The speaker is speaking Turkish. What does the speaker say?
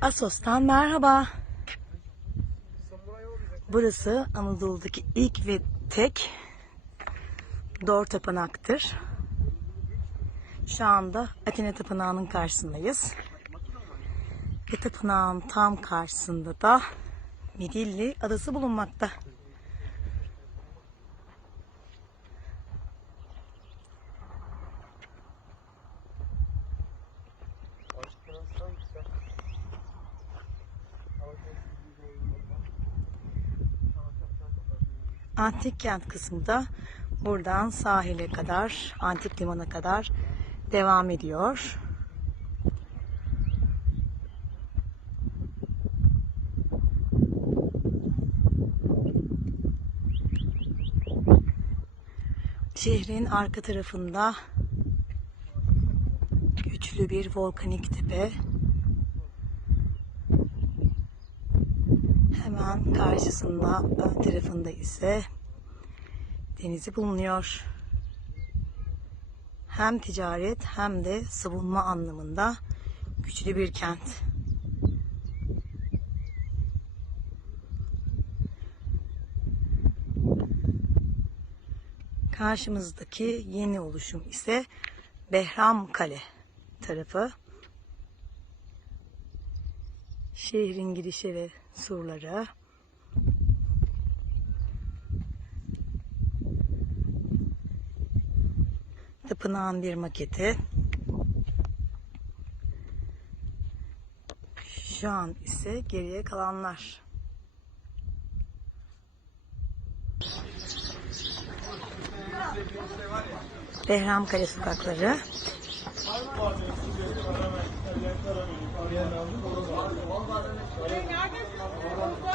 Asos'tan merhaba. Burası Anadolu'daki ilk ve tek Dor Tapınak'tır. Şu anda Atina Tapınağı'nın karşısındayız. Ve tapınağın tam karşısında da Midilli Adası bulunmakta. Antik kent kısmı da buradan sahile kadar, antik limana kadar devam ediyor. Şehrin arka tarafında güçlü bir volkanik tepe. Hemen karşısında ön tarafında ise denizi bulunuyor. Hem ticaret hem de savunma anlamında güçlü bir kent. Karşımızdaki yeni oluşum ise Behram Kale tarafı. Şehrin girişi ve surları. Tapınağın bir maketi. Şu an ise geriye kalanlar. Behram Kale sokakları. Obrigada.